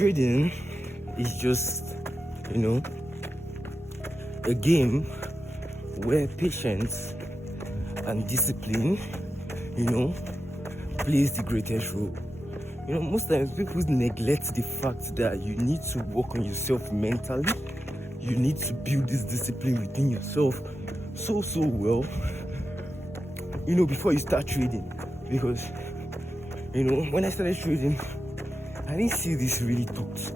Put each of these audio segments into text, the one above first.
Trading is just, a game where patience and discipline, plays the greatest role. Most times people neglect the fact that you need to work on yourself mentally. You need to build this discipline within yourself so well, before you start trading. Because, when I started trading, I didn't see this really talked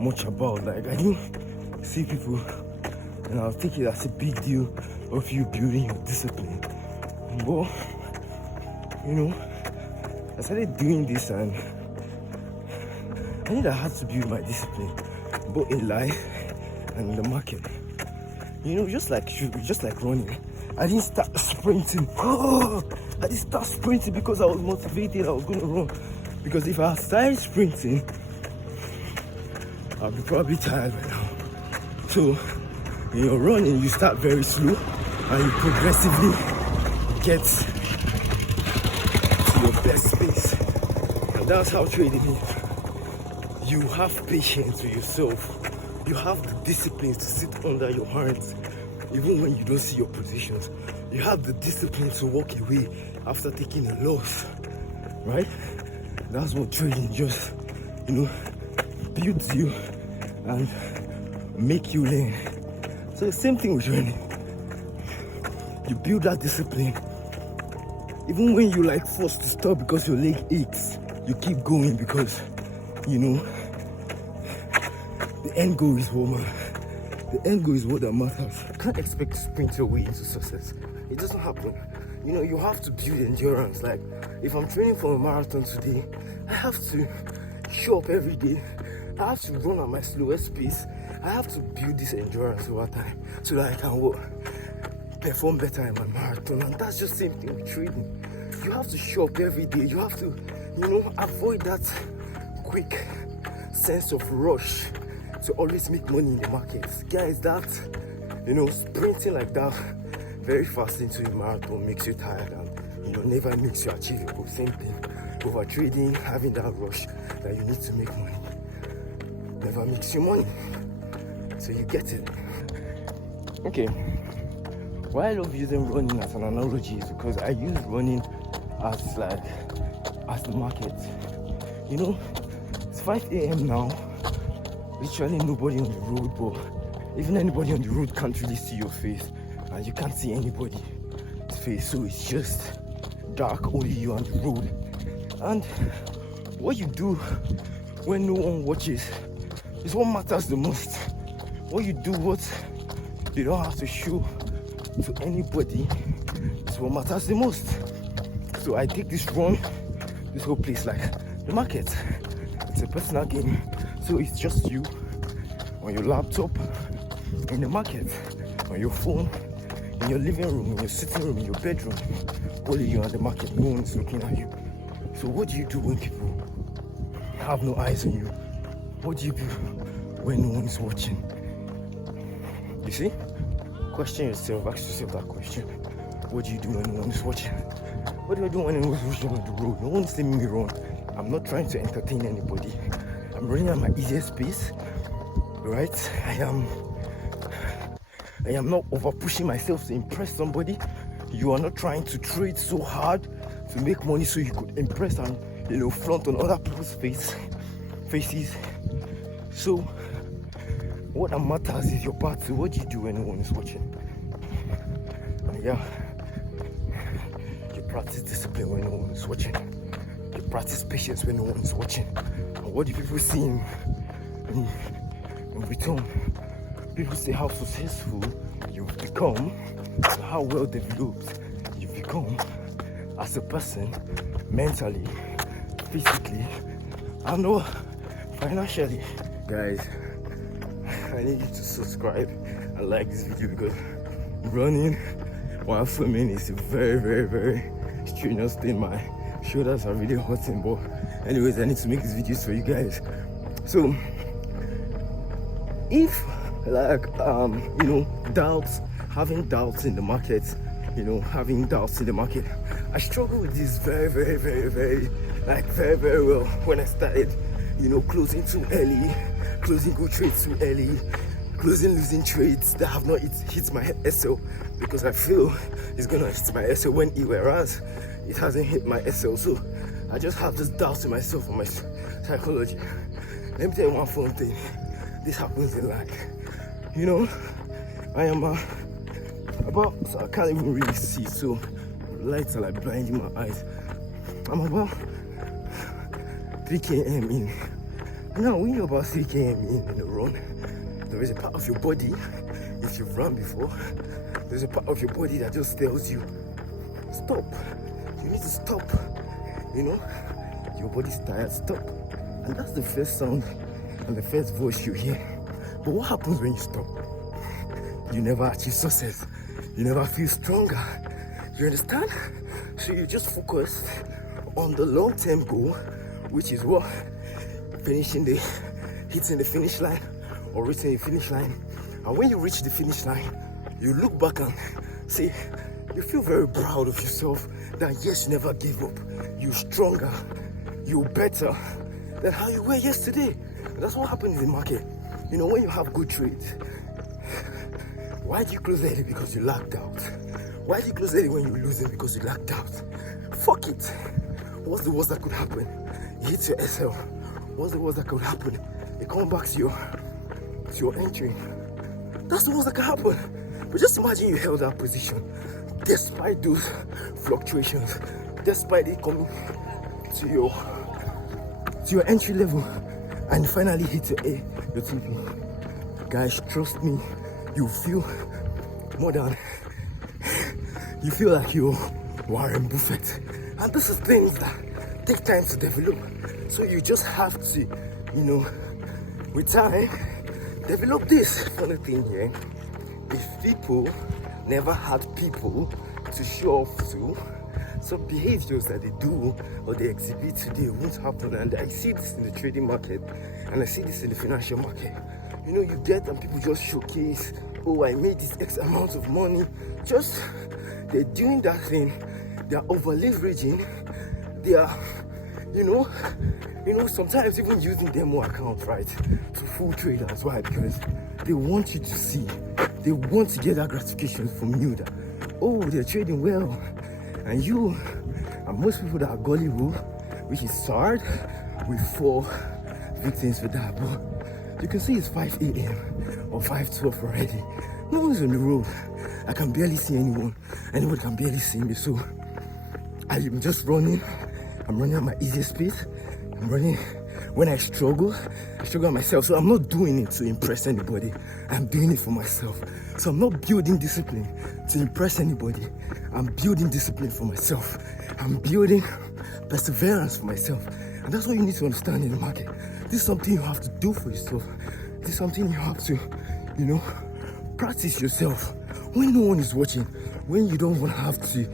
much about. Like, I didn't see people, and I'll take it as a big deal of you building your discipline. But, I started doing this, and I knew that I had to build my discipline, both in life and in the market. Just like running. I didn't start sprinting. I didn't start sprinting because I was motivated. I was going to run. Because if I started sprinting, I'll be probably tired right now. So, running, you start very slow and you progressively get to your best space. And that's how trading is. You have patience with yourself. You have the discipline to sit under your hands even when you don't see your positions. You have the discipline to walk away after taking a loss, right? That's what trading just, builds you and make you learn. So the same thing with running. You build that discipline. Even when you forced to stop because your leg aches, you keep going because, the end goal is what matters. The end goal is what that matters. You can't expect to sprint your way into success. It doesn't happen. You have to build endurance. Like, if I'm training for a marathon today, I have to show up every day. I have to run at my slowest pace. I have to build this endurance over time so that I can perform better in my marathon. And that's just the same thing with trading. You have to show up every day. You have to, avoid that quick sense of rush to always make money in the markets. Guys, that, sprinting like that very fast into a marathon makes you tired and, never makes you achieve a goal. Same thing. Over trading, having that rush that you need to make money, never makes you money. So you get it. Okay. Why I love using running as an analogy is because I use running as the market. It's 5 a.m. now. Literally nobody on the road, but even anybody on the road can't really see your face, and you can't see anybody's face, so it's just dark, only you on the road. And what you do when no one watches is what matters the most. What you do, what you don't have to show to anybody, is what matters the most. So I take this whole place like the market. It's a personal game. So it's just you on your laptop, in the market, on your phone, in your living room, in your sitting room, in your bedroom. Only you on the market, no one is looking at you. So what do you do when people have no eyes on you? What do you do when no one is watching? You see? Question yourself, ask yourself that question. What do you do when no one is watching? What do I do when no one is watching on the road? No one is seeing me run. I'm not trying to entertain anybody. I'm running at my easiest pace, right? I am not over pushing myself to impress somebody. You are not trying to trade so hard to make money so you could impress and flaunt on other people's faces. So what that matters is your part. So what do you do when no one is watching? And you practice discipline when no one is watching. You practice patience when no one is watching. And what do people see in return? People say how successful you've become, how well developed you've become as a person, mentally, physically, and financially. Guys, I need you to subscribe and like this video because running while swimming is a very, very, very strenuous thing. My shoulders are really hurting, but anyways, I need to make these videos for you guys. So if having doubts in the market, I struggle with this very, very, very, very, very, very well when I started closing too early, closing good trades too early, closing losing trades that have not hit my SL, because I feel it's gonna hit my SL whereas it hasn't hit my SL. So I just have this doubt in myself and my psychology. Let me tell you one fun thing. This happens in life. I am so I can't even really see, so lights are like blinding my eyes. I'm about 3 km in. Now, when you're about 3 km in a run, there is a part of your body, if you've run before, there's a part of your body that just tells you, stop. You need to stop. Your body's tired, stop. And that's the first sound and the first voice you hear. But what happens when you stop? You never achieve success. You never feel stronger. You understand? So you just focus on the long-term goal, which is what? Hitting the finish line or reaching the finish line. And when you reach the finish line, you look back and say, you feel very proud of yourself that yes, you never gave up. You're stronger, you're better than how you were yesterday. And that's what happened in the market. When you have good trades, why do you close early? Because you lacked out. Why do you close early when you're losing? Because you lacked out. Fuck it. What's the worst that could happen? You hit your SL. What's the worst that could happen? You come back to your entry. That's the worst that can happen. But just imagine you held that position despite those fluctuations, despite it coming to your entry level, and you finally hit your TP. Guys, trust me, you feel like you're Warren Buffett. And this is things that take time to develop. So you just have to, with time, develop this funny thing here. If people never had people to show off to, some behaviors that they do or they exhibit today won't happen. And I see this in the trading market, and I see this in the financial market. You get and people just showcase, oh, I made this X amount of money. Just, they're doing that thing. They're over leveraging. They are, sometimes even using demo accounts, right, to fool traders. Why? Because they want you to see. They want to get that gratification from you that, oh, they're trading well. And you, and most people that are gullible, which is sad, we fall victims for that. But you can see it's 5 a.m. or 5:12 already. No one's on the road. I can barely see anyone. Anybody can barely see me. So I'm just running. I'm running at my easiest pace. I'm running. When I struggle myself. So I'm not doing it to impress anybody. I'm doing it for myself. So I'm not building discipline to impress anybody. I'm building discipline for myself. I'm building perseverance for myself. And that's what you need to understand in the market. This is something you have to do for yourself. This is something you have to, practice yourself. When no one is watching, when you don't even have to,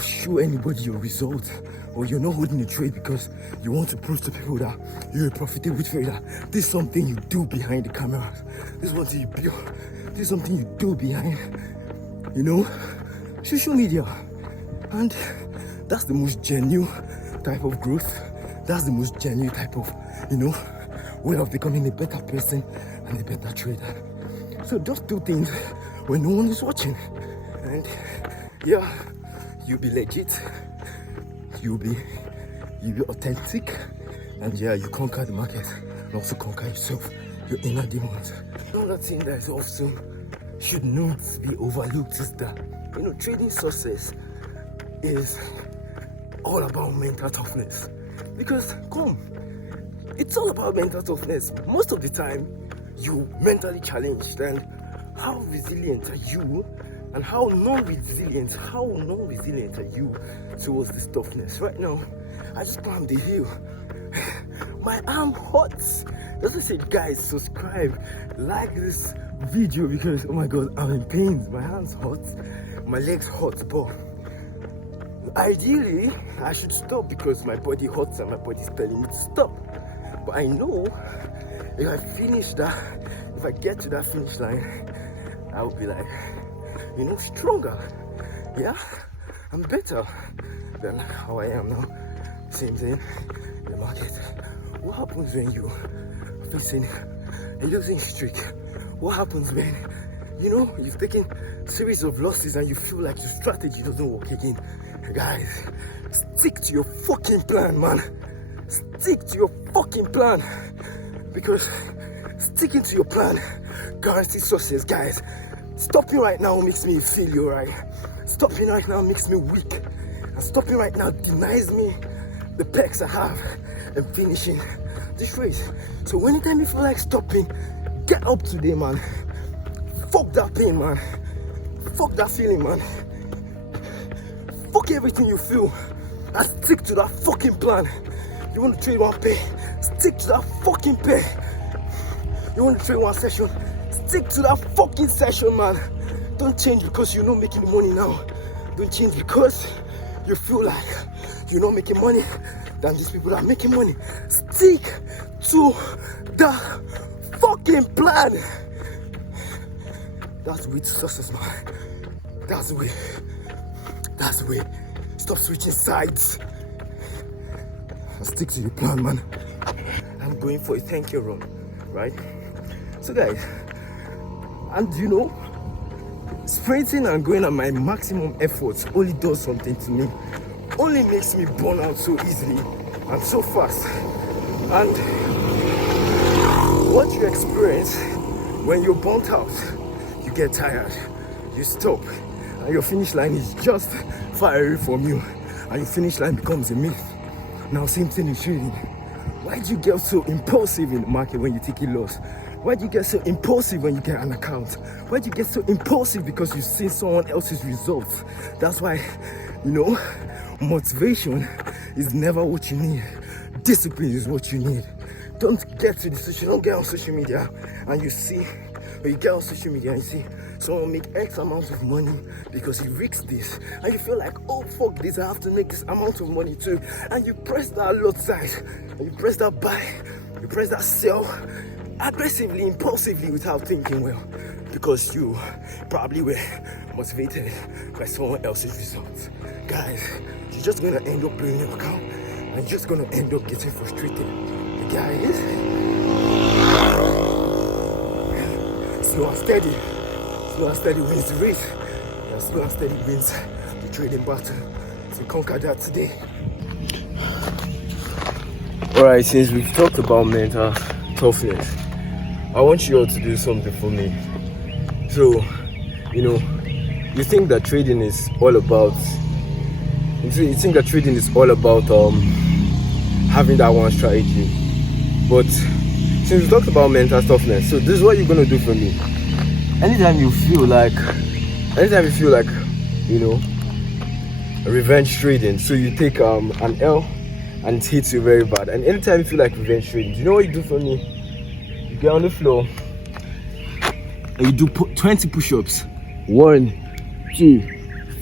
show anybody your results, or you're not holding a trade because you want to prove to people that you're a profitable trader. This is something you do behind the cameras. This is what you build. This is something you do behind, social media. And that's the most genuine type of growth. That's the most genuine type of, way of becoming a better person and a better trader. So just do things when no one is watching. And yeah, you'll be legit. You'll be authentic, and yeah, you conquer the market and also conquer yourself, your inner demons. Another thing that is also should not be overlooked is that trading success is all about mental toughness. Because it's all about mental toughness. Most of the time, you mentally challenged, and how resilient are you? And how non-resilient are you towards this toughness? Right now, I just climbed the hill. My arm hurts. As I said, guys, subscribe, like this video because, oh my God, I'm in pain. My hands hurt, my legs hurt, but ideally, I should stop because my body hurts and my body's telling me to stop. But I know if I get to that finish line, I'll be like, stronger. Yeah, I'm better than how I am now. Same thing in the market. what happens when you're facing a losing streak? What happens when, you know, you've taken a series of losses and you feel like your strategy doesn't work again? Guys, stick to your fucking plan, man. Stick to your fucking plan. Because sticking to your plan guarantees success, guys. Stopping right now makes me a failure, right? Stopping right now makes me weak. And stopping right now denies me the pecs I have in finishing this race. So anytime you feel like stopping, get up today, man. Fuck that pain, man. Fuck that feeling, man. Fuck everything you feel. And stick to that fucking plan. You want to trade one pay? Stick to that fucking pay. You want to trade one session? Stick to that fucking session, man. Don't change because you're not making money now. Don't change because you feel like you're not making money than these people that are making money. Stick to the fucking plan. That's the way to success, man. That's the way. That's the way. Stop switching sides. And stick to your plan, man. I'm going for a 10K run, right? So guys, and you know, sprinting and going at my maximum efforts only does something to me. Only makes me burn out so easily and so fast. And what you experience when you're burnt out, you get tired, you stop, and your finish line is just far away from you, and your finish line becomes a myth. Now same thing in trading. Why do you get so impulsive in the market when you take a loss? Why do you get so impulsive when you get an account? Why do you get so impulsive because you see someone else's results? That's why, you know, motivation is never what you need. Discipline is what you need. Don't get on social media and you see, or you get on social media and you see someone make X amount of money because he risks this, and you feel like, oh fuck this, I have to make this amount of money too, and you press that lot size, and you press that buy, you press that sell aggressively, impulsively, without thinking well, because you probably were motivated by someone else's results. Guys, you're just gonna end up blowing your account, and you're just gonna end up getting frustrated. Guys, slow and steady. Slow and steady wins the race. Yeah, slow and steady wins the trading battle. So conquer that today. Alright, since we've talked about mental toughness, I want you all to do something for me. So, you know, you think that trading is all about having that one strategy. But since we talked about mental toughness, so this is what you're gonna do for me. Anytime you feel like, you know, revenge trading, so you take an L and it hits you very bad. And anytime you feel like revenge trading, do you know what you do for me? You get on the floor and you do 20 push-ups. 1, 2,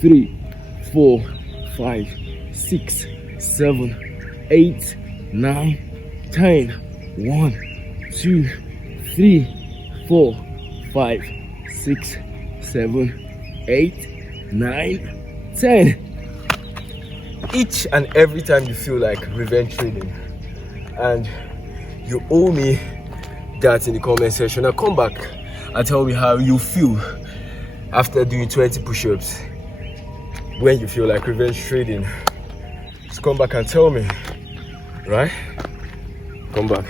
3, 4, 5, 6, 7, 8, 9, 10. 1, 2, 3, 4, 5, 6, 7, 8, 9, 10. Each and every time you feel like revenge trading, and you owe me that in the comment section. Now come back and tell me how you feel after doing 20 push-ups when you feel like revenge trading. Just come back and tell me, right? Come back.